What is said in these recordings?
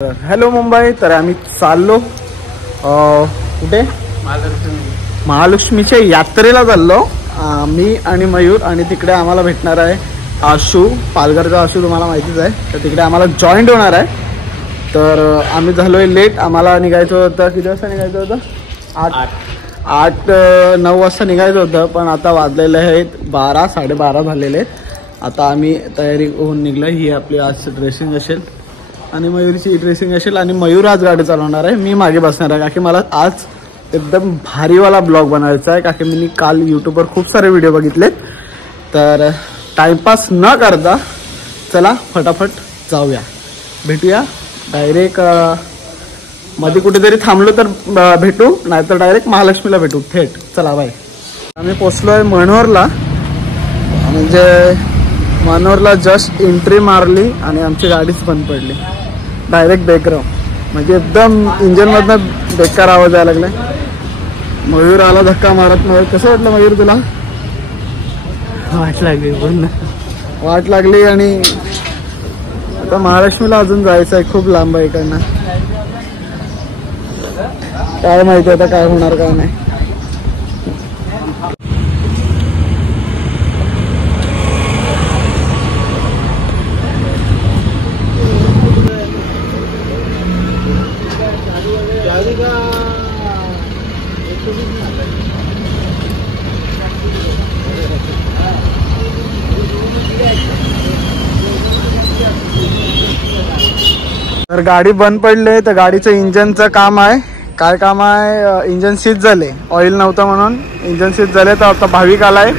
Hello Mumbai. तर आम्ही चाललो कुठे महालक्ष्मीच्या यात्रेला चाललो मी आणि मयूर. आणि तिकडे आम्हाला भेटणार आहे आशू, पालघरचा आशू तुम्हाला माहितीच आहे. तर तिकडे आम्हाला जॉईंट होणार आहे. तर आम्ही झालोय लेट. आम्हाला निघायचं होतं किती वाजता निघायचं होतं? 8-9 वाजता निघायचं होतं. पण आता वाजलेले आहेत 12, 12:30 झालेले आहेत. आता आम्ही तयारी होऊन निघलो. ही आपली आज ड्रेसिंग असेल आणि मयूरची ड्रेसिंग असेल. आणि मयूर आज गाडी चालवणार आहे, मी मागे बसणार आहे. का की मला आज एकदम भारीवाला ब्लॉग बनवायचा आहे. का की मी काल यूट्यूबवर खूप सारे व्हिडिओ बघितलेत. तर टाइमपास न करता चला फटाफट जाऊया, भेटूया डायरेक्ट. मध्ये कुठेतरी थांबलो तर भेटू, नाहीतर डायरेक्ट महालक्ष्मीला भेटू थेट. चला बाय. आम्ही पोचलो आहे मनोहरला. म्हणजे मनोहरला जस्ट एंट्री मारली आणि आमची गाडीच बंद पडली. डायरेक्ट बॅकग्राऊंड म्हणजे एकदम इंजनमधनं बेकार आवाज यायला लागला. मयूर आला धक्का मारत. मयूर कसं वाटलं मयूर तुला? वाट लागली. आणि आता महालक्ष्मीला अजून जायचं आहे, खूप लांब आहे इकडनं. काय माहिती आता काय होणार काय नाही. तर गाडी बंद पडली. तर गाडीचं इंजनचं काम आहे. काय काम आहे? इंजन सीज झाले, ऑइल नव्हतं म्हणून इंजन सीज झाले. तर आता भाविक आलाय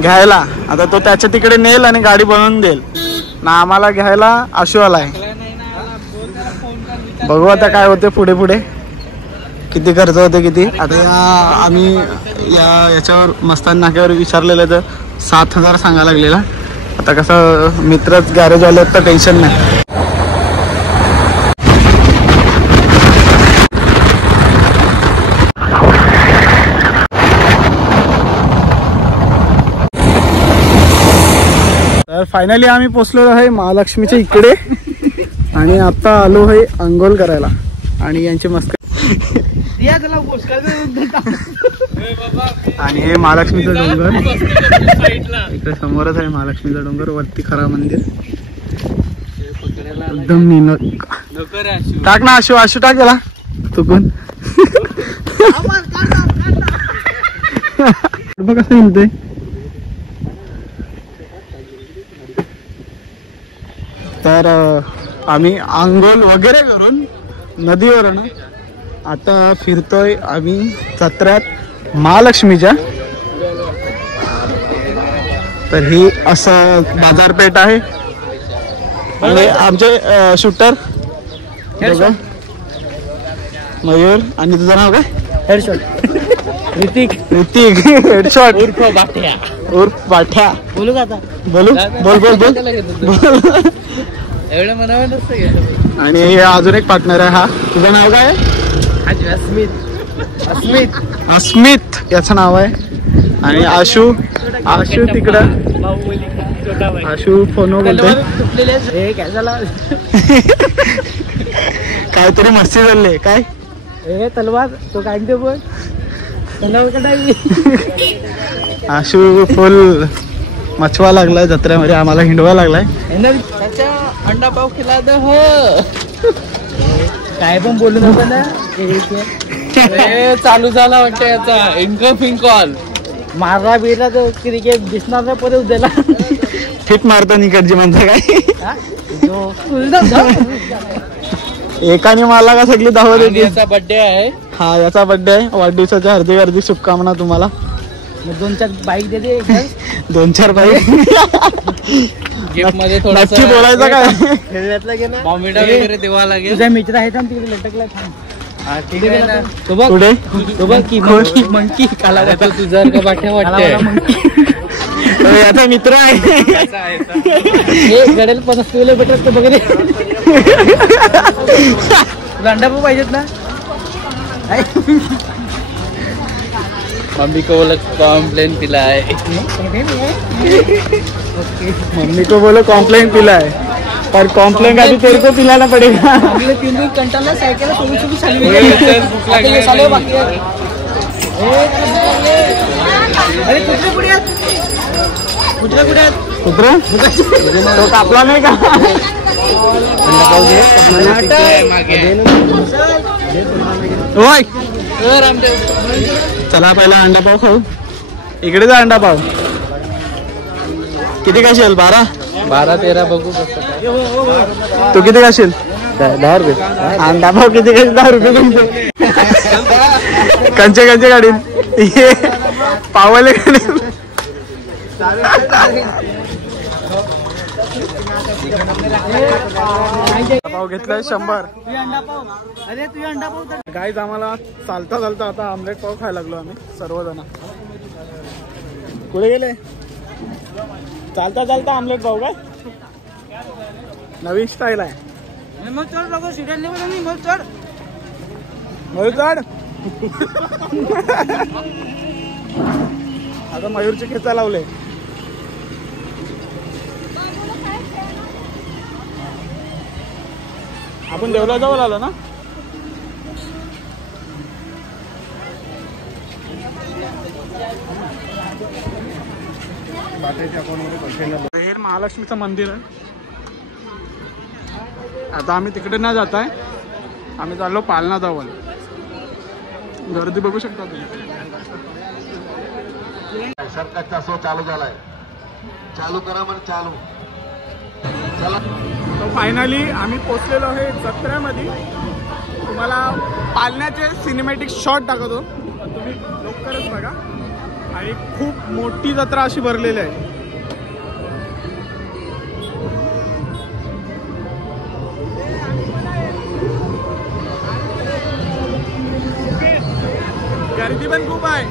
घ्यायला. आता तो त्याच्या तिकडे नेल आणि गाडी बनवून देईल ना. आम्हाला घ्यायला आशू आलाय. बघू आता काय होते पुढे पुढे, किती खर्च होते किती. आता आम्ही याच्यावर मस्तान नाक्यावर विचारलेलं तर 7,000 सांगायला लागलेला. आता कसं मित्रच गॅरेज आले तर टेन्शन नाही. तर फायनली आम्ही पोचलो आहे महालक्ष्मीच्या इकडे. आणि आता आलो आहे अंघोळ करायला. आणि यांचे मस्त आणि हे महालक्ष्मीचा डोंगर इकडे समोरच आहे. महालक्ष्मीचा डोंगर वरती खरा मंदिर एकदम नील. टाक ना आशू, आशू टाक याला चुकून. बघ कसं येईल. तर आम्ही आंघोळ वगैरे करून नदीवरून आता फिरतोय आम्ही जत्रेत महालक्ष्मीच्या. तर ही असं बाजारपेठ आहे. आणि आमचे शूटर मयूर आणि तुझं नाव काय? हेडशॉट ऋतिक. हेडशॉट उर्फ बाठ्या. बोलू का आता? बोलू बोल बोल बोल. एवढं म्हणावं नसतं. आणि हे अजून एक पार्टनर आहे. हा तुझं नाव काय? अस्मित याचं नाव आहे. आणि आशू तिकडं. आशू फोन बोलतोय. काहीतरी मस्ती चालले काय? तलवार तो काय ते बोल. आशू फुल मचवा लागलाय जत्रेमध्ये. आम्हाला हिंडवा लागलाय. अंडा पाव खिला दे हो. काय पण बोलू नको ना. चालू झाला वाटतं याचा इन्कमिंग कॉल. मारला बिरला तर क्रिकेट दिसणार नाही परत द्यायला. ठीक मारतो निकडची म्हणजे काय. एकाने मला का सगळी धावत होती. याचा बर्थडे आहे. हा याचा बर्थडे आहे. वाढदिवसाच्या हार्दिक शुभकामना तुम्हाला. 2-4 बाईक देते. 2-4 बाईक गिफ्ट मध्ये. थोडंसं बोलायचं काय? खेळण्यातला घे ना. बॉम्बिडा वगैरे देवा लागेल. तुझा मित्र आहे का तिकडे लटकला? ठीक आहे ना. तो बघ पुढे तो बघ की मंकी काला जातो. तुझा का बाठ्या वाटते. याचा मित्र आहे. हे घडेल 50 किलोमीटर तो बघ रे. अंडा पण पाहिजेत ना. मम्मी को बोला कॉम्प्लेन पिला है। मम्मी को बोलो कॉम्प्लेन पिला है। पर कॉम्प्लेन का भी तेरे को पिलाना पड़ेगा। अगले 3 दिन कंटाळला सायकल सोबत चालू बाकी अरे कुत्रे कुठे आहेत कुत्रा तो कापला नाही का? होय चला पहिला अंडा पाव खाऊ. इकडे जा अंडा पाव. किती खाशील? 12-13 बघू कसं. तू किती खाशील? 10 रुपये. अंडा पाव किती खाशील? 10 रुपये तुमचे. कंचे गाडीन ये पावले गाडीन. पाव घेतलाय 100. अरे तुझ्या अंडा पाव तर गाईज आम्हाला चालता आता आमलेट पाव खायला लागलो आम्ही सर्वजण. कुठे गेले? चालता आमलेट पाव काय नवीन स्टाईल आहे. मग चढ लोक सिरियल नाही मग चढ मयूर चढ. आता मयूरचे खेचा लावले. आपण देवला जवळ आलो ना. हे महालक्ष्मीचं मंदिर आहे. आता आम्ही तिकडे नाही जात आहे. आम्ही चाललो पालना जवळ. गर्दी बघू शकता तुम्ही. सरकारचा शो चालू झालाय. चालू करा म्हणजे चालू. तो फायनली आम्ही पोचलेलो आहे जत्रेमध्ये. तुम्हाला पालण्याचे सिनेमॅटिक शॉट दाखवतो तुम्ही लवकरच बघा. आणि खूप मोठी जत्रा अशी भरलेली आहे. गर्दी पण खूप आहे.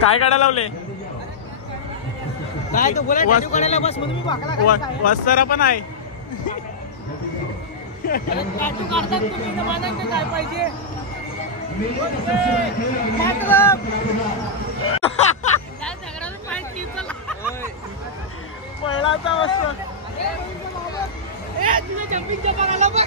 काय गाड्या लावले? काय तो बोला टॅटू काढायला बस म्हणून मी भाकला वस्तारा पण आहे. टॅटू काढतात तुम्ही तर मला काय पाहिजे. पहिलाचा वस्त्र तुझ्या जम्पिंगच्या करायला बघ.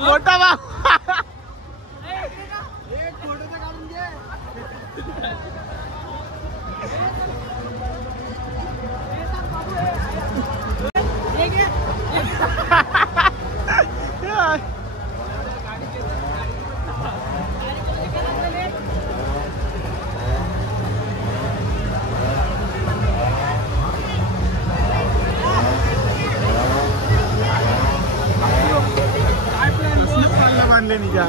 मोठा बा बांधले निजा.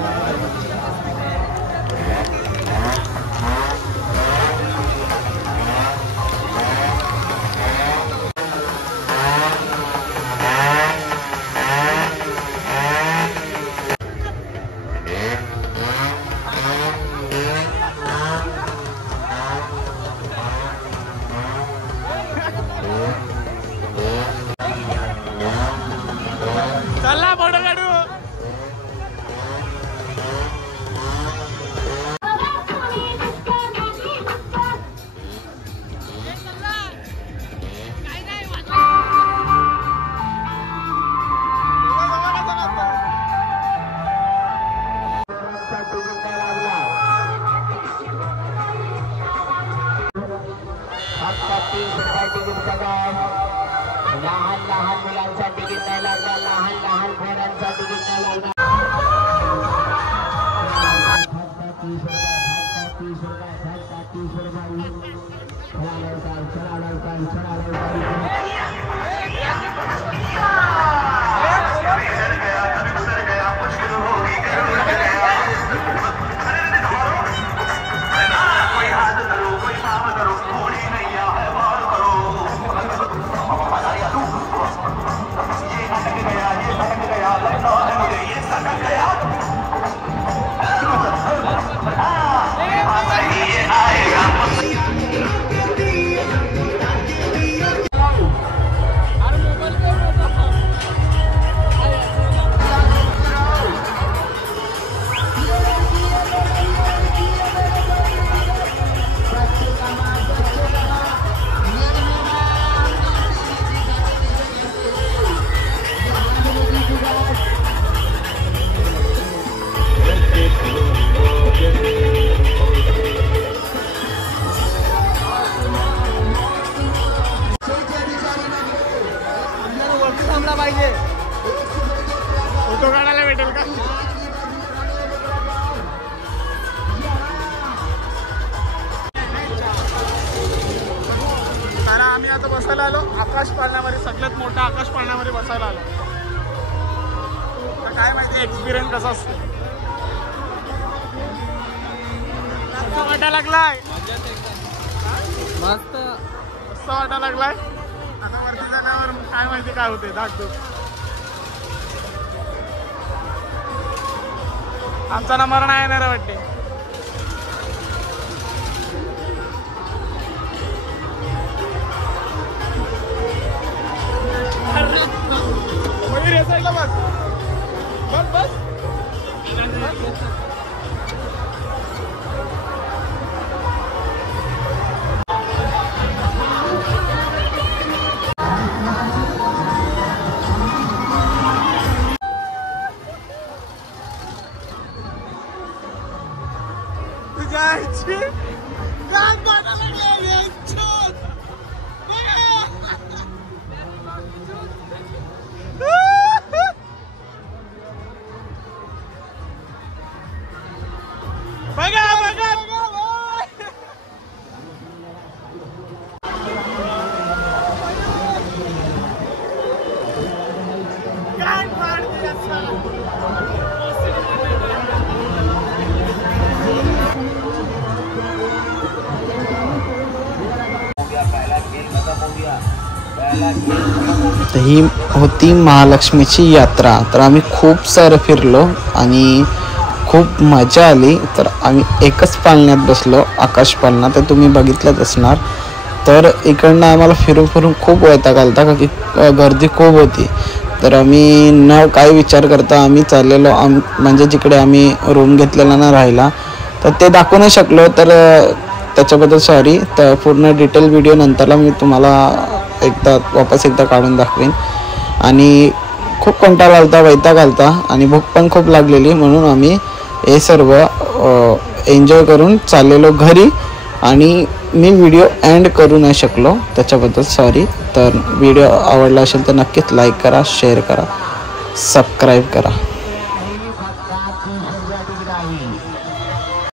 चला फोटो काढू. लहान मुलांसाठी गिरणायला लागला. लहान पोरांसाठी गिरणायला लागला. भेटेल का? कारण आम्ही आता बसायला आलो आकाश पाळण्यामध्ये, सगळ्यात मोठा आकाश पाळण्यामध्ये बसायला आलो. तर काय माहिती एक्सपिरियन्स कसा असतो. कसा वाटायला लागलाय? मस्त कसा वाटायला लागलाय? आता वरती जाण्यावर काय माहिती काय होते धाकधूक. आमचा नंबर नाही येणार वाटते. मयूर या साईडला बस बस बस. तुझ्या बघा बघा काय पाडते असं. तर ही होती महालक्ष्मीची यात्रा. तर आम्ही खूप सारं फिरलो आणि खूप मजा आली. तर आम्ही एकच पाळण्यात बसलो, आकाश पाळणा, तर तुम्ही बघितलंच असणार. तर इकडनं आम्हाला फिरून फिरून खूप वैताग आलता का की गर्दी खूप होती. तर आम्ही न काय विचार करता आम्ही चाललेलो. म्हणजे जिकडे आम्ही रूम घेतलेला ना राहायला, तर ते दाखवू नाही शकलो. तर त्याच्याबद्दल सॉरी. तर पूर्ण डिटेल व्हिडिओ नंतरला मी तुम्हाला वापस एकदा काढून दाखवेन. आणि खूप कंटाळा आलता, वैताग आलता आणि भूक पण खूप लागलेली, म्हणून आम्ही हे सर्व एन्जॉय करून चाललेलो घरी. आणि मी व्हिडिओ एंड करू नाही शकलो, त्याच्याबद्दल सॉरी. तर व्हिडिओ आवडला असेल तर नक्कीच लाईक करा, शेअर करा, सबस्क्राईब करा.